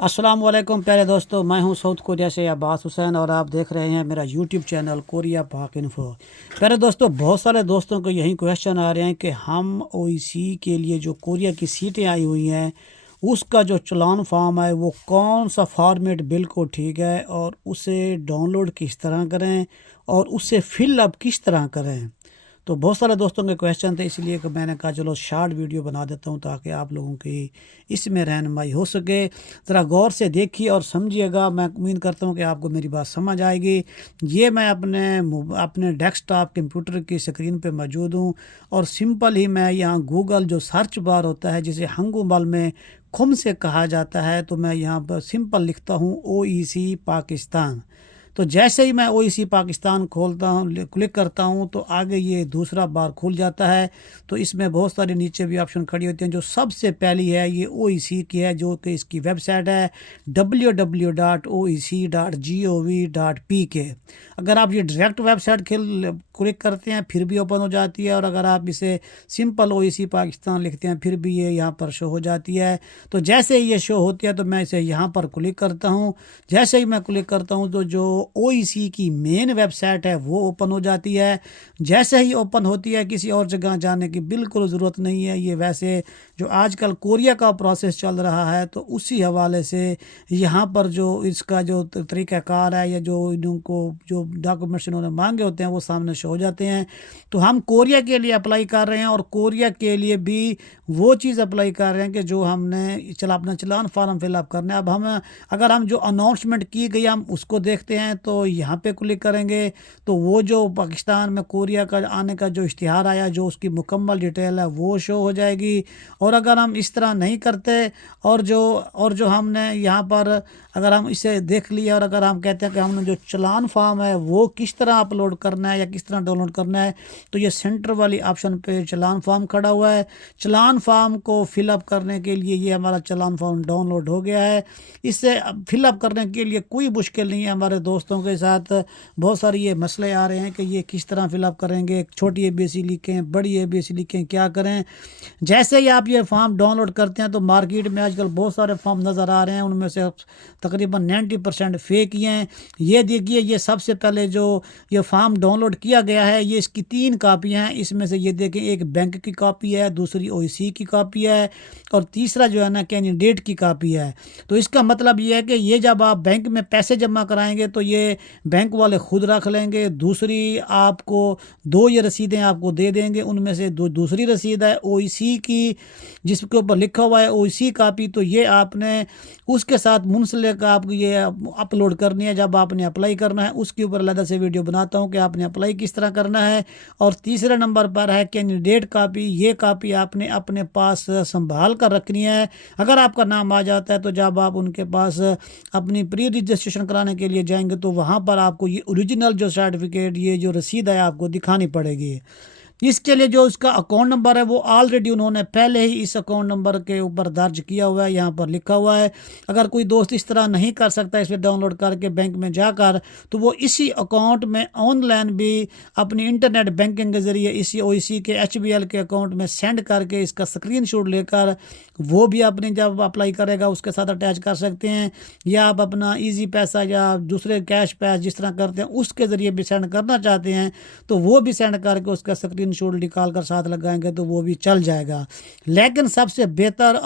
अस्सलाम वालेकुम प्यारे दोस्तों, मैं हूं साउथ कोरिया से अब्बास हुसैन और आप देख रहे हैं मेरा यूट्यूब चैनल कोरिया पाक इन्फो। प्यारे दोस्तों, बहुत सारे दोस्तों को यही क्वेश्चन आ रहे हैं कि हम ओईसी के लिए जो कोरिया की सीटें आई हुई हैं उसका जो चलान फॉर्म है वो कौन सा फॉर्मेट बिल्कुल ठीक है और उसे डाउनलोड किस तरह करें और उसे फिल अप किस तरह करें। तो बहुत सारे दोस्तों के क्वेश्चन थे, इसलिए कि मैंने कहा चलो शॉर्ट वीडियो बना देता हूं ताकि आप लोगों की इसमें रहनुमाई हो सके। ज़रा गौर से देखिए और समझिएगा। मैं उम्मीद करता हूं कि आपको मेरी बात समझ आएगी। ये मैं अपने डेस्कटॉप कंप्यूटर की स्क्रीन पे मौजूद हूं और सिंपल ही मैं यहाँ गूगल जो सर्च बार होता है जिसे हंगुमल में खुम से कहा जाता है, तो मैं यहाँ पर सिंपल लिखता हूँ ओईसी पाकिस्तान। तो जैसे ही मैं ओईसी पाकिस्तान खोलता हूँ, क्लिक करता हूँ, तो आगे ये दूसरा बार खुल जाता है। तो इसमें बहुत सारी नीचे भी ऑप्शन खड़ी होती हैं। जो सबसे पहली है ये ओईसी की है, जो कि इसकी वेबसाइट है www.oec.gov.pk। अगर आप ये डायरेक्ट वेबसाइट क्लिक करते हैं फिर भी ओपन हो जाती है, और अगर आप इसे सिंपल ओईसी पाकिस्तान लिखते हैं फिर भी ये यहाँ पर शो हो जाती है। तो जैसे ही ये शो होती है तो मैं इसे यहाँ पर क्लिक करता हूँ। जैसे ही मैं क्लिक करता हूँ तो जो ओईसी की मेन वेबसाइट है वो ओपन हो जाती है। जैसे ही ओपन होती है किसी और जगह जाने की बिल्कुल ज़रूरत नहीं है। ये वैसे जो आजकल कोरिया का प्रोसेस चल रहा है तो उसी हवाले से यहाँ पर जो इसका जो तरीक़ाकार है या जो इनको जो डॉक्यूमेंट्स इन्होंने मांगे होते हैं वो सामने शो हो जाते हैं। तो हम कोरिया के लिए अप्लाई कर रहे हैं और कोरिया के लिए भी वो चीज़ अप्लाई कर रहे हैं कि जो हमने अपना चलान फार्म फिलअप करना है। अब अगर हम जो अनाउंसमेंट की गई हम उसको देखते हैं तो यहाँ पे क्लिक करेंगे तो वो जो पाकिस्तान में कोरिया का आने का जो इश्तिहार आया, जो उसकी मुकम्मल डिटेल है वो शो हो जाएगी। और अगर हम इस तरह नहीं करते और जो हमने यहाँ पर अगर हम इसे देख लिया और अगर हम कहते हैं कि हमने जो चलान फॉर्म है वो किस तरह अपलोड करना है या किस तरह डाउनलोड करना है, तो ये सेंटर वाली ऑप्शन पे चलान फॉर्म खड़ा हुआ है। चलान फॉर्म को फिलअप करने के लिए ये हमारा चलान फॉर्म डाउनलोड हो गया है। इसे फिलअप करने के लिए कोई मुश्किल नहीं है। हमारे दोस्तों के साथ बहुत सारे ये मसले आ रहे हैं कि ये किस तरह फिलअप करेंगे, छोटी एबीसी लिखें, बड़ी एबीसी लिखें, क्या करें। जैसे ही आप ये फॉर्म डाउनलोड करते हैं तो मार्केट में आजकल बहुत सारे फॉर्म नज़र आ रहे हैं, उनमें से तकरीबन 90% फेक ही हैं। ये देखिए, ये सबसे पहले जो ये फॉर्म डाउनलोड किया गया है ये इसकी 3 कापियाँ हैं। इसमें से ये देखें, एक बैंक की कॉपी है, दूसरी ओईसी की कॉपी है और तीसरा जो है ना कैंडिडेट की कॉपी है। तो इसका मतलब ये है कि ये जब आप बैंक में पैसे जमा कराएंगे तो ये बैंक वाले खुद रख लेंगे। दूसरी आपको 2 ये रसीदें आपको दे देंगे, उनमें से दूसरी रसीद है ओईसी की जिसके ऊपर लिखा हुआ है ओईसी कॉपी। तो ये आपने उसके साथ मुंसलिक आपको ये अपलोड करनी है। जब आपने अप्लाई करना है उसके ऊपर अलग से वीडियो बनाता हूँ कि आपने अप्लाई किस तरह करना है। और तीसरे नंबर पर है कैंडिडेट कॉपी। ये कॉपी आपने अपने पास संभाल कर रखनी है। अगर आपका नाम आ जाता है तो जब आप उनके पास अपनी प्री रजिस्ट्रेशन कराने के लिए जाएंगे तो वहाँ पर आपको ये ओरिजिनल जो सर्टिफिकेट, ये जो रसीद है आपको दिखानी पड़ेगी। इसके लिए जो उसका अकाउंट नंबर है वो ऑलरेडी उन्होंने पहले ही इस अकाउंट नंबर के ऊपर दर्ज किया हुआ है, यहाँ पर लिखा हुआ है। अगर कोई दोस्त इस तरह नहीं कर सकता इसे डाउनलोड करके बैंक में जाकर, तो वो इसी अकाउंट में ऑनलाइन भी अपनी इंटरनेट बैंकिंग के ज़रिए इसी ओईसी के एचबीएल के अकाउंट में सेंड करके इसका स्क्रीनशॉट लेकर वो भी अपने जब अप्लाई करेगा उसके साथ अटैच कर सकते हैं। या आप अपना ईजी पैसा या दूसरे कैश पैस जिस तरह करते हैं उसके ज़रिए भी सेंड करना चाहते हैं तो वो भी सेंड करके उसका स्क्रीनशॉट निकाल कर साथ लगाएंगे तो वो भी चल जाएगा। लेकिन सबसे बेहतर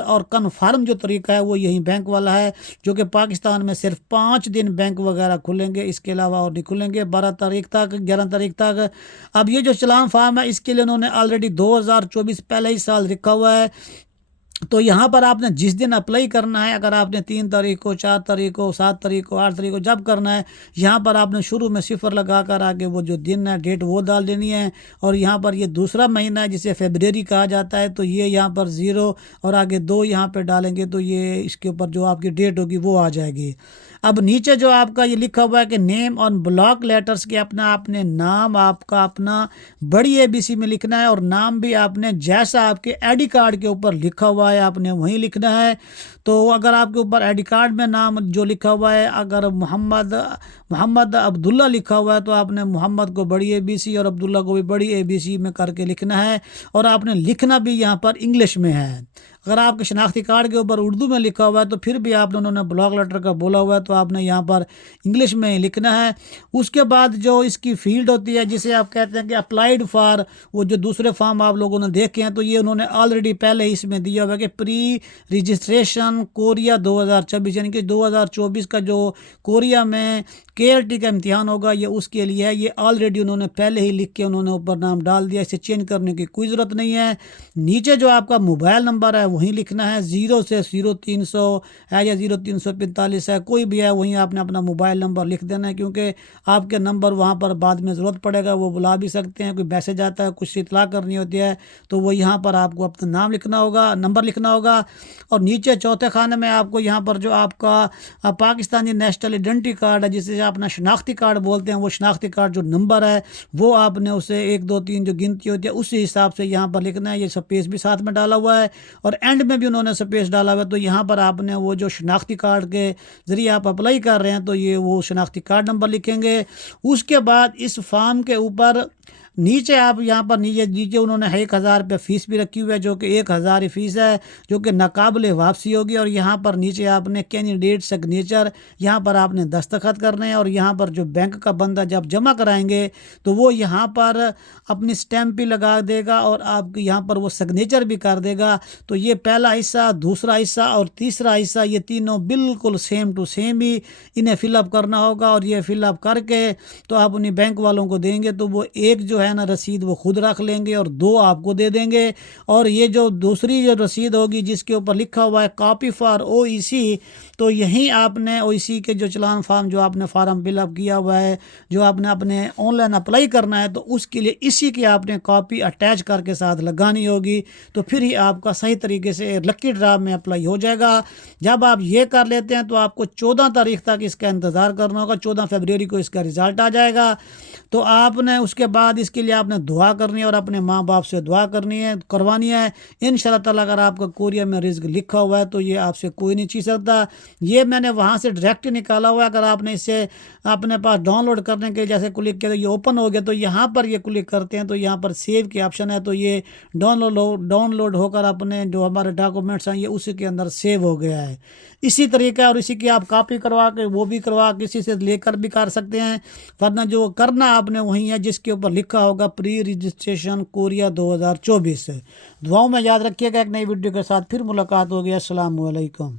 और कन्फर्म जो तरीका है वो यही बैंक वाला है, जो कि पाकिस्तान में सिर्फ 5 दिन बैंक वगैरह खुलेंगे, इसके अलावा और नहीं खुलेंगे 12 तारीख तक, 11 तारीख तक। अब ये जो चलान फॉर्म है इसके लिए उन्होंने ऑलरेडी 2024 पहले ही साल लिखा हुआ है। तो यहाँ पर आपने जिस दिन अप्लाई करना है, अगर आपने 3 तारीख को, 4 तारीख को, 7 तारीख को, 8 तारीख को जब करना है, यहाँ पर आपने शुरू में 0 लगा कर आगे वो जो दिन है, डेट वो डाल देनी है। और यहाँ पर ये दूसरा महीना है जिसे फरवरी कहा जाता है, तो ये यहाँ पर 0 और आगे 2 यहाँ पर डालेंगे तो ये इसके ऊपर जो आपकी डेट होगी वो आ जाएगी। अब नीचे जो आपका ये लिखा हुआ है कि नेम ऑन ब्लॉक लेटर्स के आपने नाम आपका अपना बड़ी एबीसी में लिखना है और नाम भी आपने जैसा आपके आईडी कार्ड के ऊपर लिखा हुआ है आपने वहीं लिखना है। तो अगर आपके ऊपर आईडी कार्ड में नाम जो लिखा हुआ है अगर मोहम्मद अब्दुल्ला लिखा हुआ है तो आपने मोहम्मद को बड़ी एबीसी और अब्दुल्ला को भी बड़ी एबीसी में करके लिखना है। और आपने लिखना भी यहाँ पर इंग्लिश में है। اگر آپ کے شناختی کارڈ کے اوپر اردو میں لکھا ہوا ہے تو پھر بھی آپ نے انہوں نے بلاک لیٹر کا بولا ہوا ہے تو آپ نے یہاں پر انگلش میں لکھنا ہے۔ اس کے بعد جو اس کی فیلڈ ہوتی ہے جسے آپ کہتے ہیں کہ اپلائیڈ فار، وہ جو دوسرے فارم آپ لوگوں نے دیکھے ہیں تو یہ انہوں نے آلریڈی پہلے اس میں دیا ہوا ہے کہ پری رجسٹریشن کوریا 2024، یعنی کہ 2024 کا جو کوریا میں KLT کا امتحان ہوگا یہ اس کے لیے ہے۔ یہ آلریڈی انہوں نے پہلے ہی لکھ کے انہوں نے اوپر نام ڈال دیا، اسے چینج کرنے کی کوئی ضرورت نہیں ہے۔ نیچے جو آپ کا موبائل نمبر ہے وہیں لکھنا ہے، 0 سے 0300 ہے یا 0345 ہے، کوئی بھی ہے وہیں آپ نے اپنا موبائل نمبر لکھ دینا ہے، کیونکہ آپ کے نمبر وہاں پر بعد میں ضرورت پڑے گا، وہ بلا بھی سکتے ہیں، کوئی میسج آتا ہے، کچھ اطلاع کرنی ہوتی ہے تو وہ یہاں پر آپ کو اپنا نام لکھنا ہوگا، نمبر لکھنا ہوگا۔ اور نیچے چوتھے خانے میں آپ کو یہاں پر جو آپ کا پاکستانی نیشنل آئیڈینٹی کارڈ ہے جسے اپنا شناختی کارڈ بولتے ہیں، وہ شناختی کارڈ جو نمبر ہے وہ آپ نے اسے 1 2 3 جو گنتی ہوتی ہے اسی حساب سے یہاں پر لکھنا ہے۔ یہ سپیس بھی ساتھ میں ڈالا ہوا ہے اور اینڈ میں بھی انہوں نے سپیس ڈالا ہوا ہے، تو یہاں پر آپ نے وہ جو شناختی کارڈ کے ذریعے آپ اپلائی کر رہے ہیں تو یہ وہ شناختی کارڈ نمبر لکھیں گے۔ اس کے بعد اس فارم کے اوپر نیچے آپ یہاں پر نیچے انہوں نے 1000 روپے فیس بھی رکھی ہوئی ہے، جو کہ 1000 فیس ہے، جو کہ ناقابل واپسی ہوگی۔ اور یہاں پر نیچے آپ نے کینڈیڈیٹ سگنیچر یہاں پر آپ نے دستخط کرنے ہیں، اور یہاں پر جو بینک کا بندہ جب جمع کرائیں گے تو وہ یہاں پر اپنی سٹیمپ بھی لگا دے گا اور آپ یہاں پر وہ سگنیچر بھی کر دے گا۔ تو یہ پہلا حصہ، دوسرا حصہ اور تیسرا حصہ یہ تینوں بالکل سیم ٹو سیم ہی انہیں فل اپ کرنا ہوگا، اور یہ فل اپ کر کے تو آپ انہیں بینک والوں کو دیں گے تو وہ ایک جو ہے نا رسید وہ خود رکھ لیں گے اور 2 آپ کو دے دیں گے۔ اور یہ جو دوسری جو رسید ہوگی جس کے اوپر لکھا ہوا ہے کاپی فار OEC، تو یہیں آپ نے OEC کے جو چلان فارم جو آپ نے فارم فل اپ کیا ہوا ہے، جو آپ نے اپنے آن لائن اپلائی کرنا ہے، تو اس کے لیے اسی کی آپ نے کاپی اٹیچ کر کے ساتھ لگانی ہوگی، تو پھر ہی آپ کا صحیح طریقے سے لکی ڈرا میں اپلائی ہو جائے گا۔ جب آپ یہ کر لیتے ہیں تو آپ کو 14 تاریخ تک اس کا انتظار کرنا ہوگا، 14 فروری کو اس کا رزلٹ آ جائے گا۔ تو آپ نے اس کے بعد اس کے لیے آپ نے دعا کرنی ہے اور اپنے ماں باپ سے دعا کروانی ہے۔ انشاءاللہ تعالیٰ اگر آپ کا کوریا میں رزق لکھا ہوا ہے تو یہ آپ سے کوئی نہیں چھین سکتا۔ یہ میں نے وہاں سے ڈائریکٹ نکالا ہوا ہے، اگر آپ نے اسے اپنے پاس ڈاؤن لوڈ کرنے کے لیے جیسے کلک کیا تو یہ اوپن ہو گیا، تو یہاں پر یہ کلک کرتے ہیں تو یہاں پر سیو کی آپشن ہے، تو یہ ڈاؤن لوڈ ہو کر اپنے جو ہمارے ڈاکومنٹس ہیں یہ اسی کے اندر سیو ہو گیا ہے۔ اسی طریقہ اور اسی کی آپ کاپی کروا کے وہ بھی کروا کے کسی سے لے کر بھی کر سکتے ہیں، ورنہ جو کرنا آپ نے وہی ہے جس کے اوپر لکھا ہوگا پری رجسٹریشن کوریا 2024۔ دعاؤں میں یاد رکھیے گا، ایک نئی ویڈیو کے ساتھ پھر ملاقات ہوگی۔ السلام علیکم۔